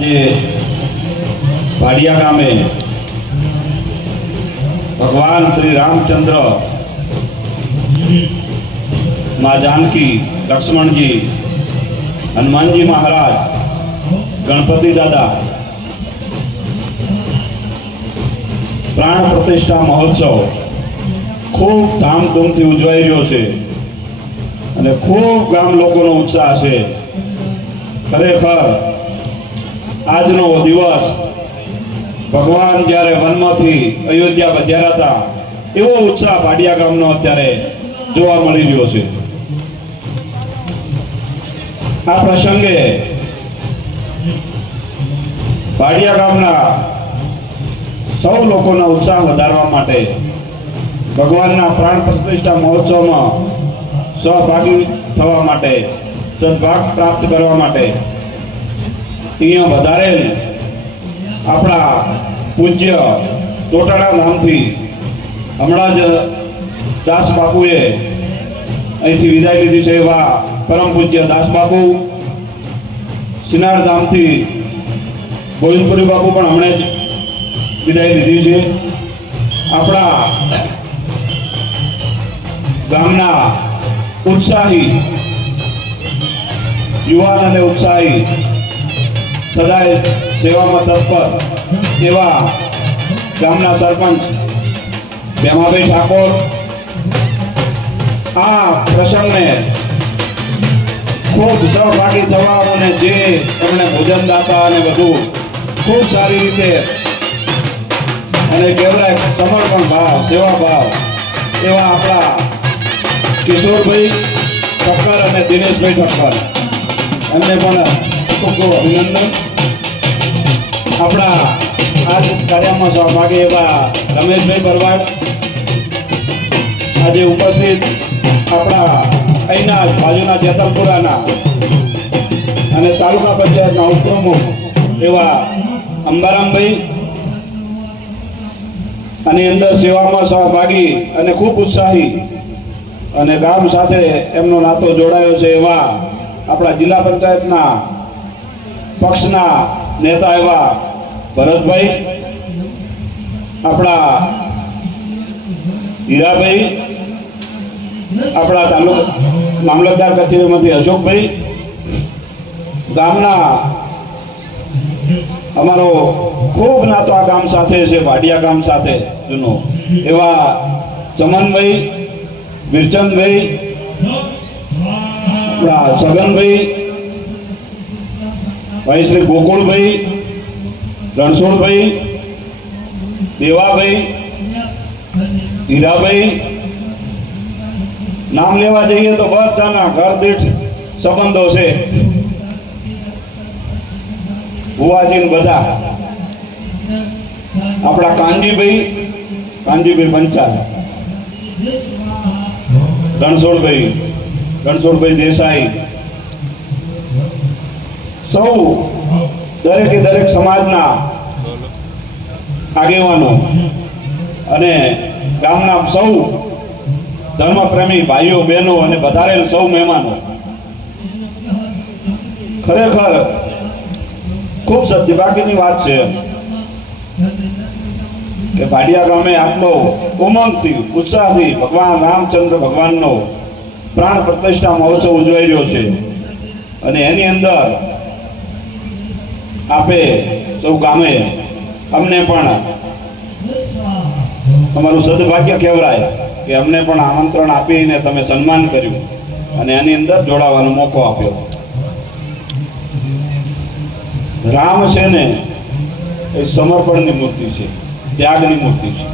આજે ભાડિયા ગામે ભગવાન શ્રી રામચંદ્ર, माँ जानकी, लक्ष्मण जी, हनुमान जी महाराज, गणपति दादा प्राण प्रतिष्ठा महोत्सव खूब धामधूम थी उजवाई रह्यो छे अने खूब गाम लोकोनो उत्साह छे। खरेखर आजनो दिवस भगवान ज्यारे वनमांथी अयोध्या पधार्या हता एवो उत्साह भाडिया गामनो अत्यारे जोवा मळी रह्यो छे। आ प्रसंगे भाडिया गामना सौ लोकोना उत्साह वधारवा माटे भगवानना प्राण प्रतिष्ठा महोत्सव में सहभागी थवा माटे सद्भाग प्राप्त करवा माटे अहींया वधारेल आपणा पूज्य टोटाणा धामथी हमणां ज दास बापुए અહીંથી વિદાય લીધી છે એવા પરમ પૂજ્ય દાસ બાપુ, સિનાર ધામથી ગોવિંદપુરી બાપુ પણ હમણે જ વિદાય લીધી છે। આપણા ગામના ઉત્સાહી યુવાન અને ઉત્સાહી સદાય સેવામાં તત્પર એવા ગામના સરપંચ ભેમાભાઈ ઠાકોર आ प्रसंग ने खूब सहभागी थवा अने जे एमणे भोजन दाता अने बधु खूब सारी रीते अने केवराय समर्पण भाव सेवा भाव एवा आपड़ा किशोर भाई ठक्कर अने दिनेश भाई ठक्कर एमने पण खूब खूब अभिनंदन। आपड़ा आज कार्य में सहभागी एवा रमेश भाई भरवाड आज उपस्थित अपना अहींना बाजुना जेतलपुराना अने तालुका पंचायतना उपप्रमुख एवा अंबाराम भाई अने अंदर सेवामां सहभागी अने खूब उत्साही अने गाम साथे एमनो नातो जोड़ायो छे एवा आपणा जिला पंचायतना पक्षना नेता एवा भरतभाई, आपणा हीराभाई, अपना तालुका मामलतदार कचेरी में अशोक भाई, गामना अमारो खूब नातो आ गाम साथे छे भाडिया गाम साथे जूनो एवा चमन भाई, वीरचंद भाई, अपना छगन भाई, भाई श्री गोकुल भाई, रणछोड़ भाई, देवा भाई, हीरा भाई, नाम लेवा जाइए तो बधाना घर दीठ संबंधों से बुआजी बधा अपना कांजी भाई पंचाल, रणछोड़ भाई देसाई सौ दरेके दरेक समाजना आगेवानो अने गामना सौ धर्मप्रेमी भाईओ बहनों अने बधारेल सौ मेहमानों खरेखर खूब सद्भाग्यनी वात छे के भाडिया गामे आटलो उमंगथी उत्साहथी भगवान रामचंद्र भगवाननो प्राण प्रतिष्ठा महोत्सव उजवाई रह्यो छे अने एनी अंदर आपे सौ गामे अमने पण अमारुं सद्भाग्य कहेवाय कि अमने पण आमंत्रण आपीने तमे सन्मान कर्युं अने एनी अंदर जोड़ावानो मोको आप्यो। राम छे ने ए समर्पणनी मूर्ति छे, त्यागनी मूर्ति छे।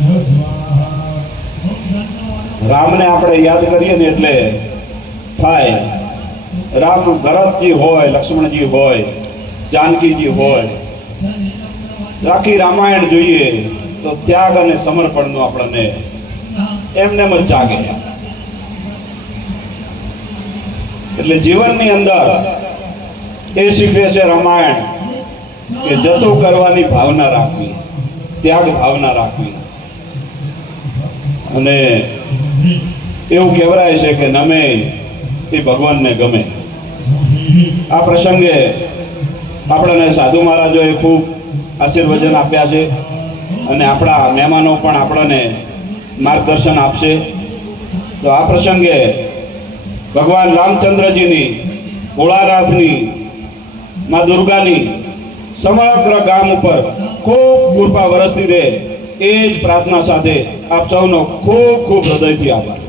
रामने आपणे याद करीए ने एटले थाय राम भरतजी होय, लक्ष्मणजी होय, जानकीजी होय, आखी रामायण जोईए तो त्याग अने समर्पणनो आपणे एमने मत जागे એટલે જીવનની અંદર એ શીખવે છે રામાયણ કે જતો કરવાની ભાવના રાખવી, ત્યાગ ભાવના રાખવી અને એવું કહેવાય છે કે નમે એ ભગવાનને ગમે। આ પ્રસંગે આપણને સાધુ મહારાજોએ ખૂબ આશીર્વચન આપ્યા છે અને આપણા મહેમાનો પણ આપણને માર્ગદર્શન આપશે. તો આ પ્રસંગે ભગવાન રામચંદ્રજીની, ભોળાનાથની, મા દુર્ગાની સમગ્ર ગામ ઉપર ખૂબ કૃપા વરસતી રહે એ જ પ્રાર્થના સાથે આપ સૌનો ખૂબ ખૂબ હૃદયથી આભાર.